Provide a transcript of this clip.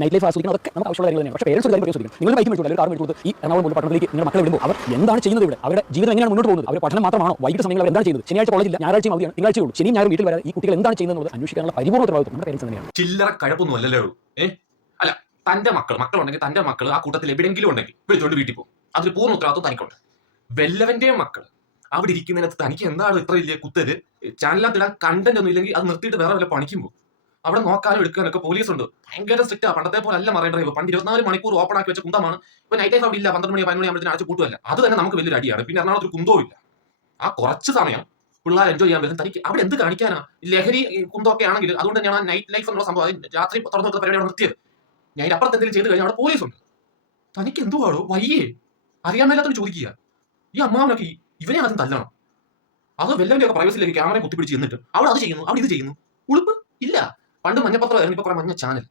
Night life ആസ്വദിക്കണം, അതൊക്കെ നമുക്ക് ആവശ്യമുള്ള കാര്യങ്ങൾ തന്നെയാണ്. പക്ഷേ പേരൻസ് ഒരു കാര്യം ശ്രദ്ധിക്കണം. നിങ്ങൾ ബൈക്ക് മേടിച്ചു, അല്ലെങ്കിൽ കാർ മേടിച്ചു, ഈ എറണാകുളം പോലെ പട്ടണത്തിലേക്ക് നിങ്ങളുടെ മക്കളെ വിടുമ്പോൾ അവർ എന്താണ് ചെയ്യുന്നത്, ഇവിടെ അവരുടെ ജീവിതം എങ്ങനെയാണ് മുന്നോട്ട് പോകുന്നത്, അവർ പഠനം മാത്രമാണോ, വൈകിട്ട് സമയങ്ങൾ അവർ എന്താണ് ചെയ്യുന്നത്, ശനിയാഴ്ച കോളേജില്ല, ഞായറാഴ്ച അവധിയാണ്, തിങ്കളാഴ്ച ഉള്ളൂ, ശനിയും ഞായറും വീട്ടിൽ വരാതെ ഈ കുട്ടികൾ എന്താണ് ചെയ്യുന്നത് അന്വേഷിക്കാനുള്ള പരിപൂർണ്ണ ഉത്തരവാദിത്വം നമ്മുടെ പേരൻസ് തന്നെയാണ്. ചില്ലറ കഴപ്പൊന്നും അല്ലല്ലോ അല്ല, തന്റെ മക്കളുണ്ടെങ്കിൽ തന്റെ മക്കൾ ആ കൂട്ടത്തിൽ എവിടെയെങ്കിലും ഉണ്ടെങ്കിൽ വിളിച്ചുകൊണ്ട് വീട്ടിൽ പോകും. അതിൽ പൂർണ്ണ ഉത്തരവാദിത്വം തനിക്കുണ്ട്. വെല്ലവന്റെയും മക്കൾ അവിടെ ഇരിക്കുന്നതിനകത്ത് തനിക്ക് എന്താണ് ഇത്ര വലിയ കുത്തല്? ചാനലിനകത്ത് ഇടാൻ കണ്ടന്റ് ഒന്നും ഇല്ലെങ്കിൽ അത് നിർത്തിയിട്ട് വേറെ വല്ല പണിക്കുമ്പോൾ അവിടെ നോക്കാനും എടുക്കാനൊക്കെ പോലീസ് ഉണ്ട്. ഭയങ്കര സ്ട്രിക്റ്റാ. പണ്ടത്തെ പോലെ അല്ല മറൈൻ ഡ്രൈവ്. പണ്ട് 24 മണിക്കൂർ ഓപ്പൺ ആക്കി വെച്ച കുന്തമാണ്. ഇപ്പൊ നൈറ്റ് ലൈഫ് അവിടെ ഇല്ല. 12 മണി 15 മണി ആകുമ്പോഴത്തേന് അടച്ചു കൂട്ടുമല്ല. അത് തന്നെ നമുക്ക് വലിയൊരു അടിയാണ്. പിന്നെ എറണാകുളത്ത് ഒരു കുന്തവും ഇല്ല. ആ കുറച്ച് സമയം പിള്ളേർ എൻജോയ് ചെയ്യാൻ പറ്റും. തനിക്ക് അവിടെ എന്ത് കാണിക്കാനാ? ലഹരി കുന്തമൊക്കെ ആണെങ്കിൽ അതുകൊണ്ട് തന്നെയാണ് ആ നൈറ്റ് ലൈഫ് എന്നുള്ള സംഭവം രാത്രി തുറന്നു വെക്കുന്ന പരിപാടി അവിടെ നിർത്തിയത്. ഞാൻ അപ്പുറത്ത് എന്തെങ്കിലും ചെയ്ത് കഴിഞ്ഞാൽ അവിടെ പോലീസ് ഉണ്ട്. തനിക്ക് എന്തുവാടോ വയ്യേ? അറിയാൻ മേലാത്തോട് ചോദിക്കുക. ഈ അമ്മാവനൊക്കെ ഇവനെ ആദ്യം തല്ലണം. അത് വല്ലവന്റെ ഒക്കെ പ്രൈവസിലേക്ക് ക്യാമറ കുത്തിപ്പിടിച്ച് ചെന്നിട്ട് അവിടെ അത് ചെയ്യുന്നു, അവിടെ ഇത് ചെയ്യുന്നു. ഉളുപ്പ് ഇല്ല. പണ്ട് മഞ്ഞപ്പത്രമായിരുന്നു, ഇപ്പൊ കുറെ മഞ്ഞ ചാനൽ.